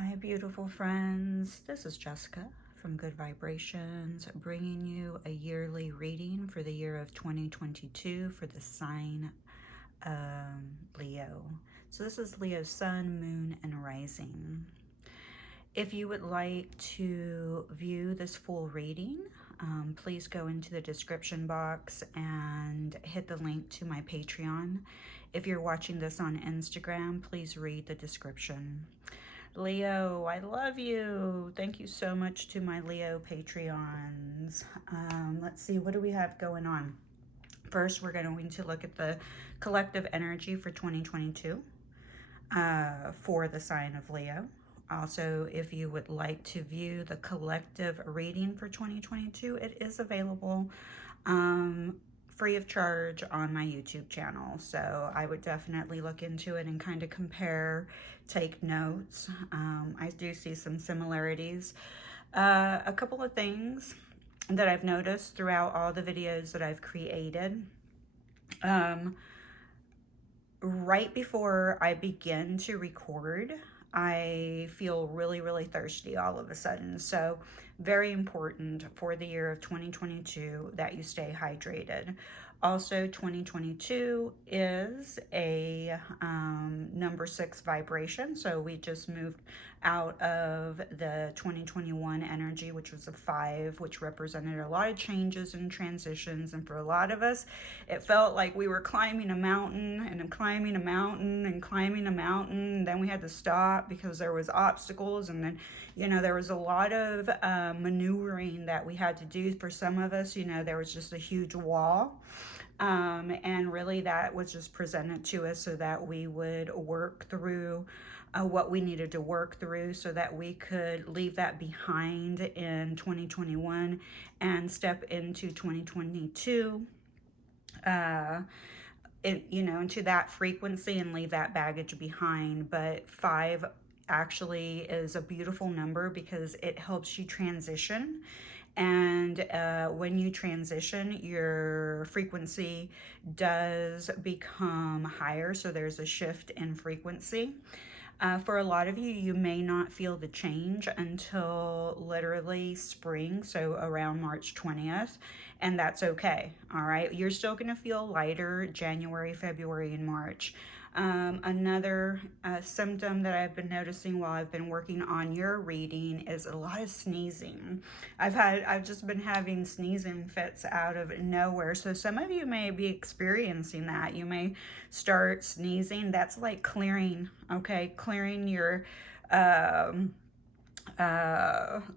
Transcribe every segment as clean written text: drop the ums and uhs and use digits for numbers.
Hi, beautiful friends. This is Jessica from Good Vibrations, bringing you a yearly reading for the year of 2022 for the sign Leo. So this is Leo's sun, moon, and rising. If you would like to view this full reading, please go into the description box and hit the link to my Patreon. If you're watching this on Instagram, please read the description. Leo, I love you. Thank you so much to my Leo Patreons. Let's see, what do we have going on? First, we're going to look at the collective energy for 2022 for the sign of Leo. Also, if you would like to view the collective reading for 2022, it is available free of charge on my YouTube channel. So I would definitely look into it and kind of compare, take notes. I do see some similarities. A couple of things that I've noticed throughout all the videos that I've created. Right before I begin to record, I feel really, really thirsty all of a sudden. So very important for the year of 2022 that you stay hydrated. Also, 2022 is a number 6 vibration. So we just moved out of the 2021 energy, which was a 5, which represented a lot of changes and transitions. And for a lot of us, it felt like we were climbing a mountain and climbing a mountain and climbing a mountain. And then we had to stop because there was obstacles. And then, you know, there was a lot of maneuvering that we had to do. For some of us, you know, there was just a huge wall. And really that was just presented to us so that we would work through what we needed to work through so that we could leave that behind in 2021 and step into 2022 into that frequency and leave that baggage behind. But 5 actually is a beautiful number because it helps you transition. And when you transition, your frequency does become higher. So there's a shift in frequency. For a lot of you, you may not feel the change until literally spring, so around March 20th, and that's okay, all right? You're still going to feel lighter January, February, and March. Another symptom that I've been noticing while I've been working on your reading is a lot of sneezing. I've just been having sneezing fits out of nowhere. So some of you may be experiencing that. You may start sneezing. That's like clearing, okay? Clearing your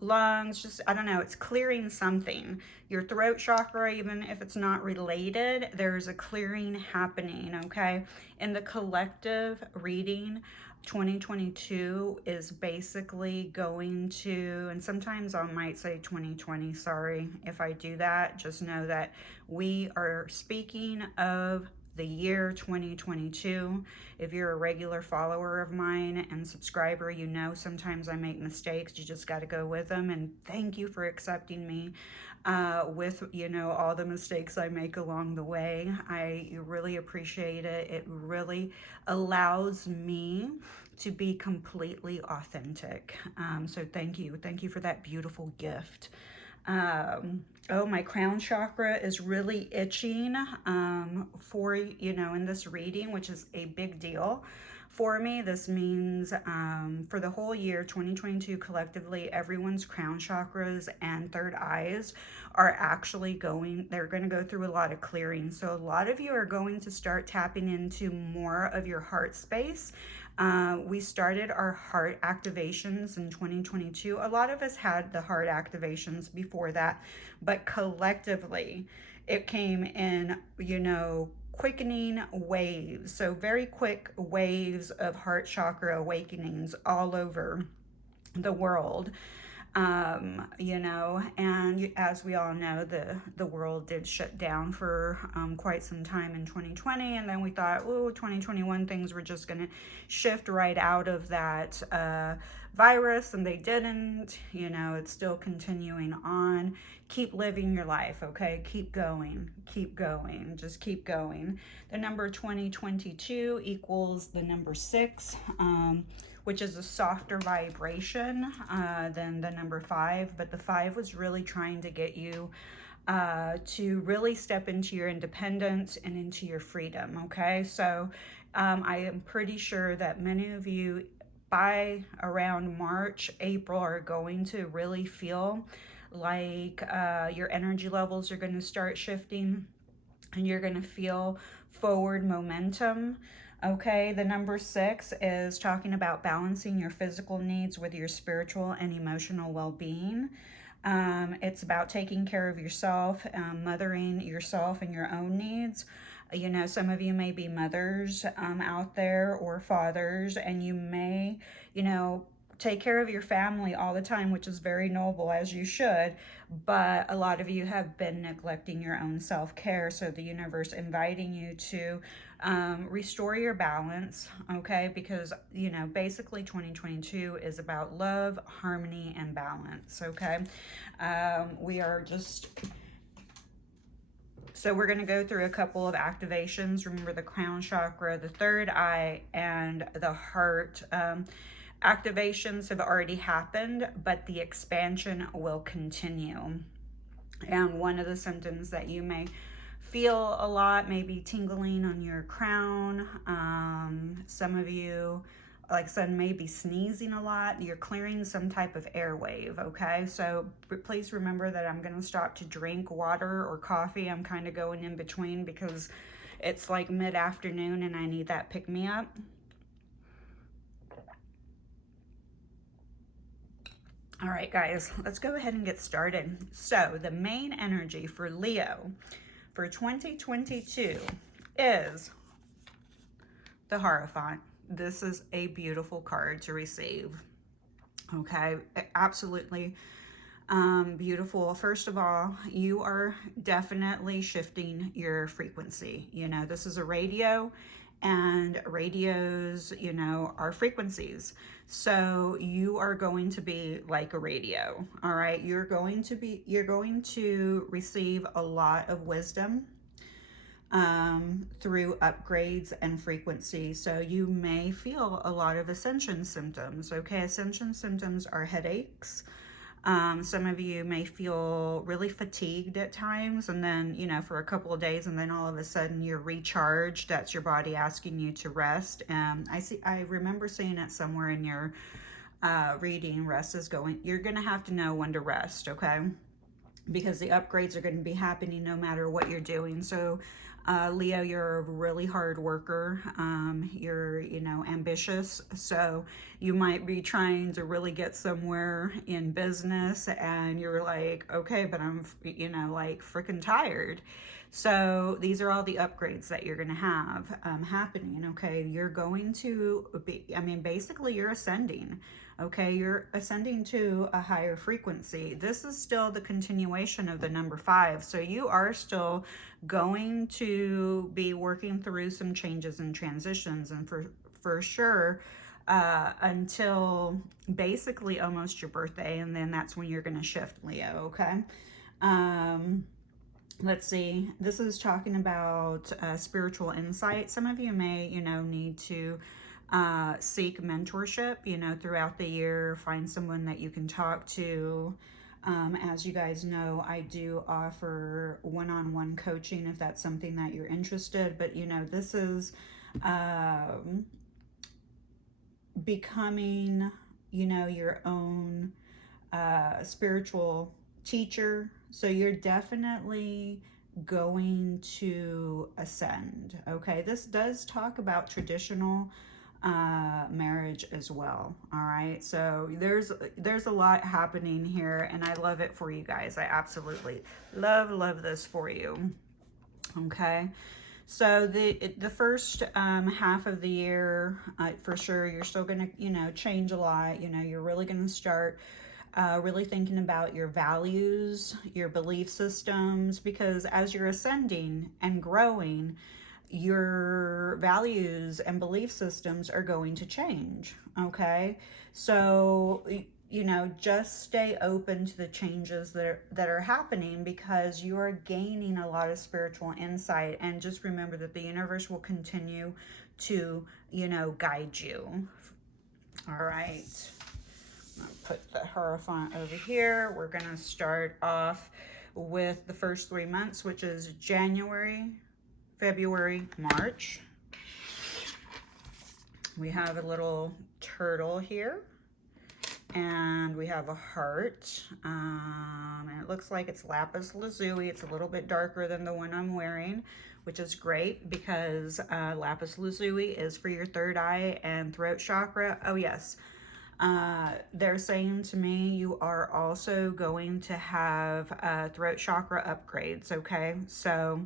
lungs, just, I don't know, it's clearing something. Your throat chakra, even if it's not related, there's a clearing happening, okay? In the collective reading, 2022 is basically going to, and sometimes I might say 2020, sorry if I do that, just know that we are speaking of the year 2022. If you're a regular follower of mine and subscriber, you know sometimes I make mistakes. You just got to go with them. And thank you for accepting me with, you know, all the mistakes I make along the way. I really appreciate it. It really allows me to be completely authentic. So thank you. Thank you for that beautiful gift. Oh, my crown chakra is really itching for, you know, in this reading, which is a big deal for me. This means for the whole year 2022 collectively, everyone's crown chakras and third eyes are actually they're going to go through a lot of clearing. So a lot of you are going to start tapping into more of your heart space. We started our heart activations in 2022. A lot of us had the heart activations before that, but collectively it came in, you know, quickening waves. So very quick waves of heart chakra awakenings all over the world. You know, and as we all know, the world did shut down for quite some time in 2020, and then we thought, oh, 2021 things were just going to shift right out of that virus, and they didn't. You know, it's still continuing on. Keep living your life, okay? Keep going, just keep going. The number 2022 equals the number 6, which is a softer vibration than the number 5. But the 5 was really trying to get you to really step into your independence and into your freedom, okay? So I am pretty sure that many of you by around March, April are going to really feel like your energy levels are going to start shifting and you're going to feel forward momentum. Okay, the number 6 is talking about balancing your physical needs with your spiritual and emotional well-being. It's about taking care of yourself, mothering yourself and your own needs. You know, some of you may be mothers out there or fathers, and you may, you know, take care of your family all the time, which is very noble, as you should, but a lot of you have been neglecting your own self-care. So the universe inviting you to restore your balance, okay? Because, you know, basically 2022 is about love, harmony, and balance, okay? We are just... So we're going to go through a couple of activations. Remember the crown chakra, the third eye, and the heart. Activations have already happened, but the expansion will continue. And one of the symptoms that you may feel a lot may be tingling on your crown. Some of you, like I said, may be sneezing a lot. You're clearing some type of airwave, okay? So please remember that I'm going to stop to drink water or coffee. I'm kind of going in between because it's like mid-afternoon and I need that pick-me-up. All right, guys, let's go ahead and get started. So the main energy for Leo for 2022 is the Hierophant. This is a beautiful card to receive. Okay, absolutely beautiful. First of all, you are definitely shifting your frequency. You know, this is a radio, and radios, you know, are frequencies. So you are going to be like a radio, all right? You're going to receive a lot of wisdom through upgrades and frequency. So you may feel a lot of ascension symptoms, okay? Ascension symptoms are headaches. Some of you may feel really fatigued at times, and then, you know, for a couple of days, and then all of a sudden you're recharged. That's your body asking you to rest. I remember seeing it somewhere in your reading. Rest is you're going to have to know when to rest, okay? Because the upgrades are going to be happening no matter what you're doing. So Leo, you're a really hard worker. You're, you know, ambitious. So you might be trying to really get somewhere in business and you're like, okay, but I'm, you know, like freaking tired. So these are all the upgrades that you're going to have happening, okay? You're going to be, I mean, basically you're ascending, okay? You're ascending to a higher frequency. This is still the continuation of the number 5. So you are still going to be working through some changes and transitions, and for sure until basically almost your birthday, and then that's when you're going to shift, Leo, okay? Let's see, this is talking about spiritual insight. Some of you may, you know, need to seek mentorship, you know, throughout the year. Find someone that you can talk to. As you guys know, I do offer one-on-one coaching if that's something that you're interested. But, you know, this is becoming, you know, your own spiritual teacher. So you're definitely going to ascend, okay? This does talk about traditional marriage as well, all right? So there's a lot happening here, and I love it for you guys. I absolutely love this for you, okay? So the first half of the year, for sure, you're still gonna, you know, change a lot. You know, you're really gonna start really thinking about your values, your belief systems, because as you're ascending and growing, your values and belief systems are going to change, okay? So, you know, just stay open to the changes that are happening, because you are gaining a lot of spiritual insight. And just remember that the universe will continue to, you know, guide you. All right. I'm going to put the Hierophant over here. We're going to start off with the first 3 months, which is January, February, March. We have a little turtle here, and we have a heart, and it looks like it's lapis lazuli. It's a little bit darker than the one I'm wearing, which is great because lapis lazuli is for your third eye and throat chakra. Oh yes, they're saying to me you are also going to have throat chakra upgrades. Okay, so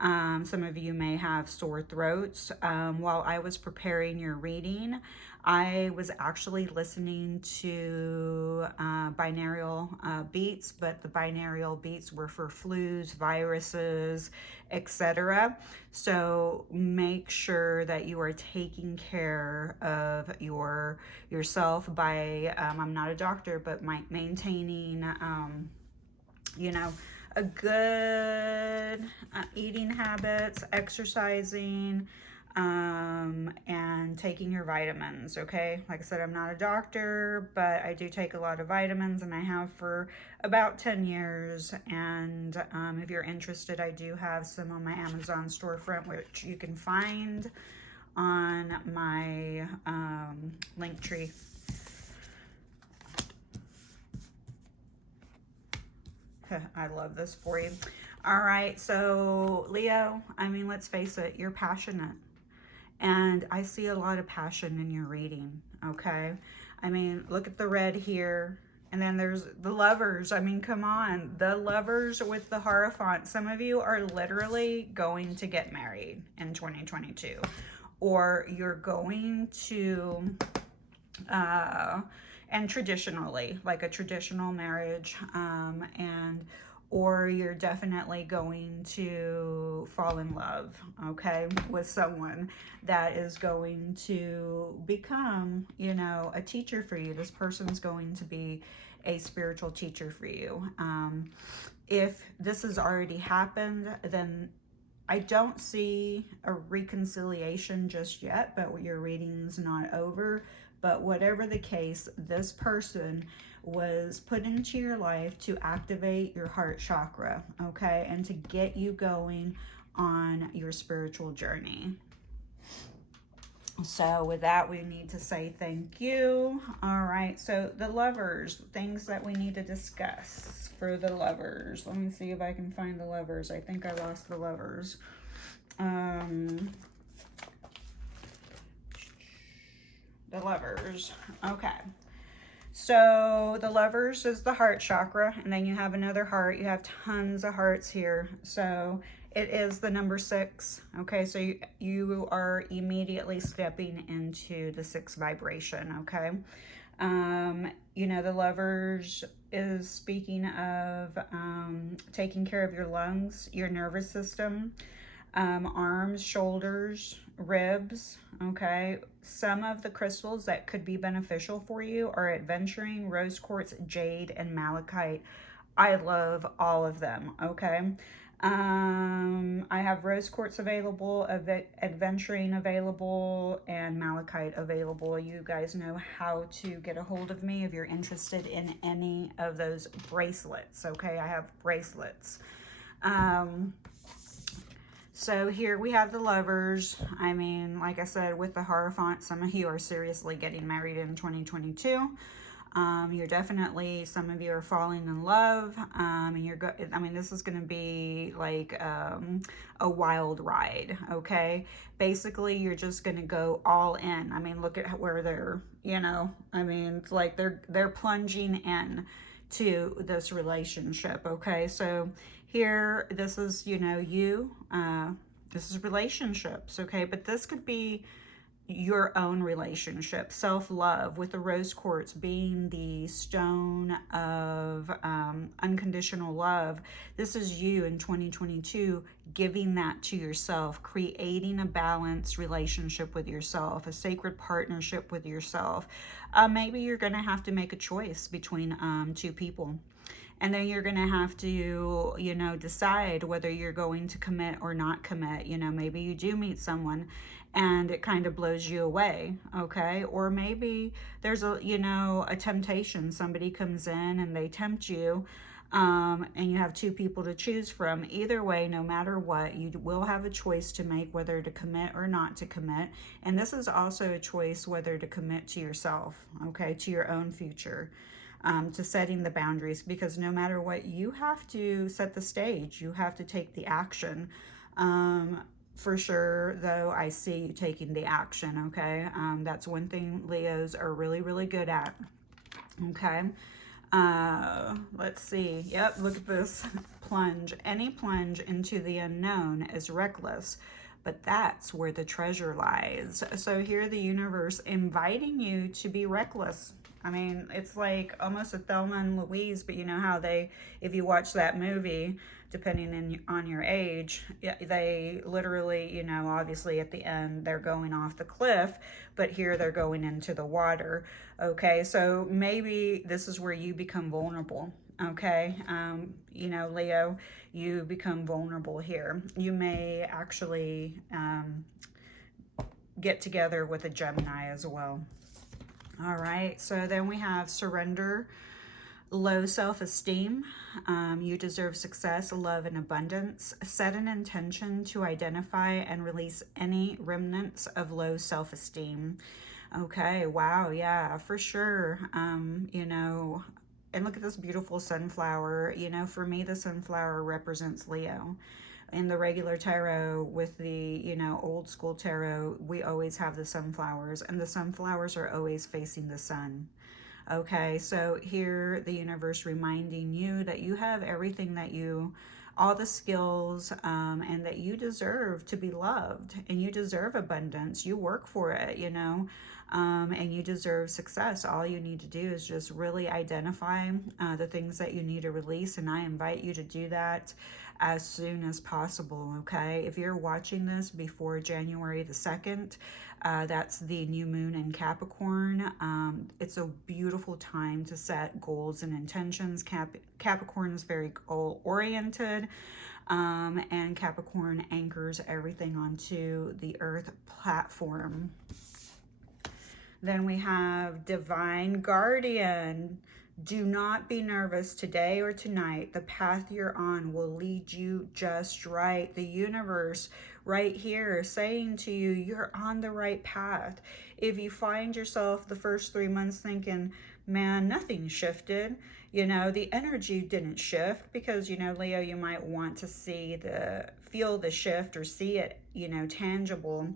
some of you may have sore throats. While I was preparing your reading, I was actually listening to binaural beats, but the binaural beats were for flus, viruses, etc. So make sure that you are taking care of yourself by, I'm not a doctor, but maintaining, you know, a good eating habits, exercising, and taking your vitamins, okay? Like I said, I'm not a doctor, but I do take a lot of vitamins, and I have for about 10 years. And if you're interested, I do have some on my Amazon storefront, which you can find on my link tree. I love this for you. All right, so Leo, I mean, let's face it, you're passionate. And I see a lot of passion in your reading, okay? I mean, look at the red here. And then there's the Lovers. I mean, come on. The Lovers with the Hierophant. Some of you are literally going to get married in 2022. Or you're going to... and traditionally, like a traditional marriage, or you're definitely going to fall in love, okay, with someone that is going to become, you know, a teacher for you. This person's going to be a spiritual teacher for you. If this has already happened, then I don't see a reconciliation just yet, but your reading's not over. But whatever the case, this person was put into your life to activate your heart chakra, okay? And to get you going on your spiritual journey. So with that, we need to say thank you. All right, so the Lovers, things that we need to discuss for the Lovers. Let me see if I can find the Lovers. I think I lost the Lovers. The Lovers. Okay. So the Lovers is the heart chakra, and then you have another heart. You have tons of hearts here. So it is the number 6. Okay, so you are immediately stepping into the 6 vibration, okay? You know, the Lovers is speaking of taking care of your lungs, your nervous system, arms, shoulders, ribs, okay? Some of the crystals that could be beneficial for you are adventuring, rose quartz, jade, and malachite. I love all of them, okay? I have rose quartz available, adventuring available, and malachite available. You guys know how to get a hold of me if you're interested in any of those bracelets, okay? I have bracelets. So here we have the Lovers. I mean, like I said, with the Hierophant, some of you are seriously getting married in 2022. You're definitely, some of you are falling in love. And I mean, this is going to be like a wild ride, okay? Basically, you're just going to go all in. I mean, look at where they're, you know, I mean, it's like they're plunging in to this relationship, okay? So here, this is, you know, this is relationships, okay? But this could be your own relationship, self-love, with the rose quartz being the stone of unconditional love. This is you in 2022 giving that to yourself, creating a balanced relationship with yourself, a sacred partnership with yourself. Maybe you're going to have to make a choice between 2 people. And then you're going to have to, you know, decide whether you're going to commit or not commit. You know, maybe you do meet someone and it kind of blows you away, okay? Or maybe there's a, you know, a temptation. Somebody comes in and they tempt you, and you have two people to choose from. Either way, no matter what, you will have a choice to make whether to commit or not to commit. And this is also a choice whether to commit to yourself, okay, to your own future, to setting the boundaries, because no matter what, you have to set the stage. You have to take the action. For sure, though, I see you taking the action, okay? That's one thing Leos are really, really good at, okay? Let's see. Yep, look at this. Plunge. Any plunge into the unknown is reckless, but that's where the treasure lies. So here the universe inviting you to be reckless. I mean, it's like almost a Thelma and Louise, but you know how they, if you watch that movie, depending on your age, they literally, you know, obviously at the end they're going off the cliff, but here they're going into the water. Okay, so maybe this is where you become vulnerable. Okay, you know, Leo, you become vulnerable here. You may actually get together with a Gemini as well. All right, so then we have surrender, low self-esteem. You deserve success, love, and abundance. Set an intention to identify and release any remnants of low self-esteem. Okay, wow, yeah, for sure. You know, and look at this beautiful sunflower. You know, for me, the sunflower represents Leo. In the regular tarot, with the, you know, old school tarot, we always have the sunflowers, and the sunflowers are always facing the sun. Okay, so here the universe reminding you that you have everything that you, all the skills, and that you deserve to be loved, and you deserve abundance. You work for it, you know, and you deserve success. All you need to do is just really identify the things that you need to release, and I invite you to do that as soon as possible, okay? If you're watching this before January the 2nd, that's the new moon in Capricorn. It's a beautiful time to set goals and intentions. Capricorn is very goal-oriented, and Capricorn anchors everything onto the earth platform. Then we have Divine Guardian. Do not be nervous today or tonight. The path you're on will lead you just right. The universe right here saying to you, you're on the right path. If you find yourself the first 3 months thinking, man, nothing shifted, you know, the energy didn't shift, because, you know, Leo, you might want to feel the shift or see it, you know, tangible.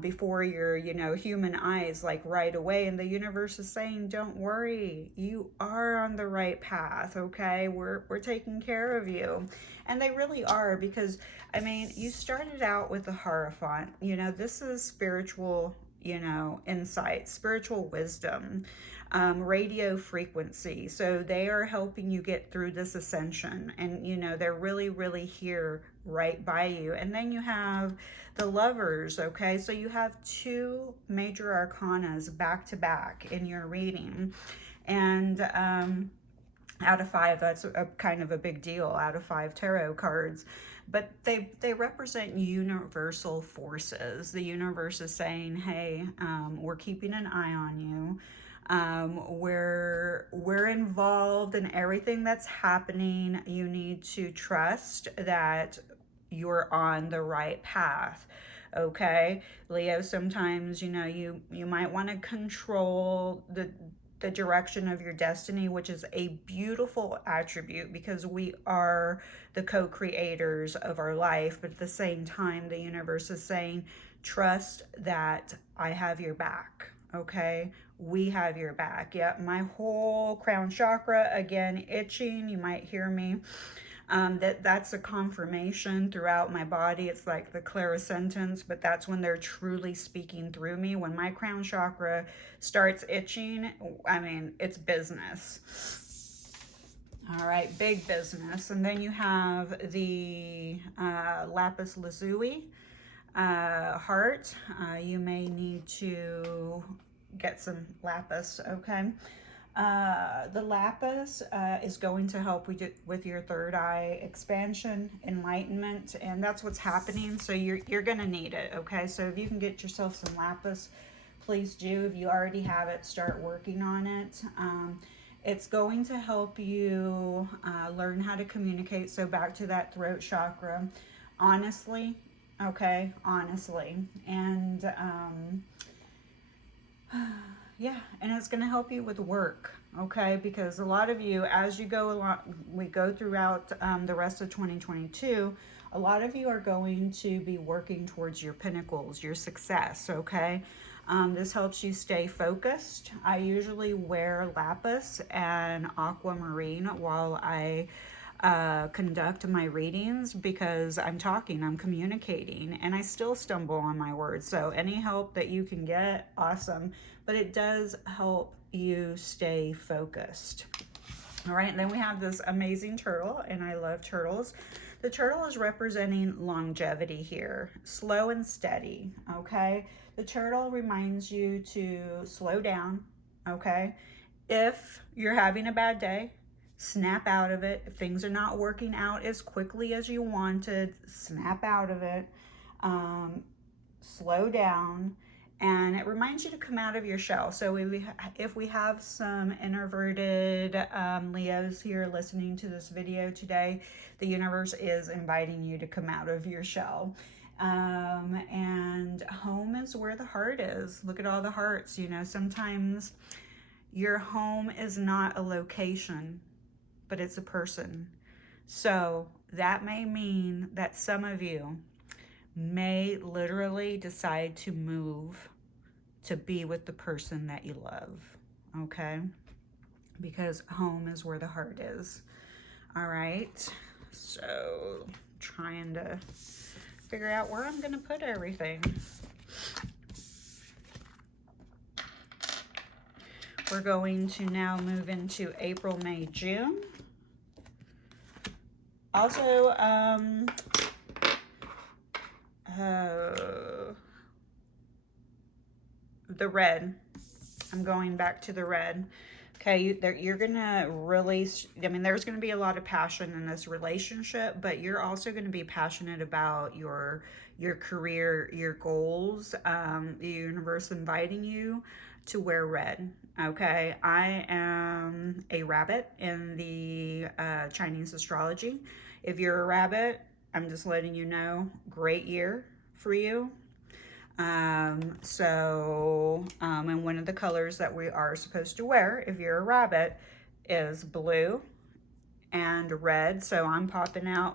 Before your, you know, human eyes, like right away. And the universe is saying, don't worry, you are on the right path, okay? We're taking care of you. And they really are, because, I mean, you started out with the Hierophant. You know, this is spiritual, you know, insight, spiritual wisdom, radio frequency. So they are helping you get through this ascension. And, you know, they're really, really here right by you. And then you have the Lovers, okay? So you have two major arcanas back to back in your reading. And out of 5, that's a kind of a big deal, out of 5 tarot cards. But they represent universal forces. The universe is saying, hey, we're keeping an eye on you. We're involved in everything that's happening. You need to trust that you're on the right path, okay? Leo, sometimes, you know, you might want to control the direction of your destiny, which is a beautiful attribute, because we are the co-creators of our life. But at the same time, the universe is saying, trust that I have your back, okay? We have your back. Yep, my whole crown chakra, again, itching. You might hear me. That's a confirmation throughout my body. It's like the clairsentience, but that's when they're truly speaking through me. When my crown chakra starts itching, I mean, it's business. All right, big business. And then you have the lapis lazuli heart. You may need to get some lapis, okay? The lapis is going to help with your third eye expansion, enlightenment, and that's what's happening. So you're going to need it, okay? So if you can get yourself some lapis, please do. If you already have it, start working on it. It's going to help you learn how to communicate. So back to that throat chakra, honestly, okay, honestly. And yeah, and it's going to help you with work, okay? Because a lot of you, as you go along, we go throughout the rest of 2022, a lot of you are going to be working towards your pinnacles, your success, okay? This helps you stay focused. I usually wear lapis and aquamarine while I conduct my readings because I'm talking, I'm communicating, and I still stumble on my words. So any help that you can get, awesome. But it does help you stay focused. All right, and then we have this amazing turtle, and I love turtles. The turtle is representing longevity here, slow and steady, okay? The turtle reminds you to slow down, okay? If you're having a bad day, snap out of it. If things are not working out as quickly as you wanted, snap out of it. Slow down. And it reminds you to come out of your shell. So if we have some introverted Leos here listening to this video today, the universe is inviting you to come out of your shell. And home is where the heart is. Look at all the hearts. You know, sometimes your home is not a location, but it's a person. So that may mean that some of you may literally decide to move to be with the person that you love, okay? Because home is where the heart is. All right, so trying to figure out where I'm gonna put everything. We're going to now move into April, May, June. Also, the red. I'm going back to the red. Okay, you're gonna really, I mean, there's gonna be a lot of passion in this relationship, but you're also gonna be passionate about your career, your goals. The universe inviting you to wear red. Okay, I am a rabbit in the Chinese astrology. If you're a rabbit, I'm just letting you know, great year for you. And one of the colors that we are supposed to wear, if you're a rabbit, is blue and red. So I'm popping out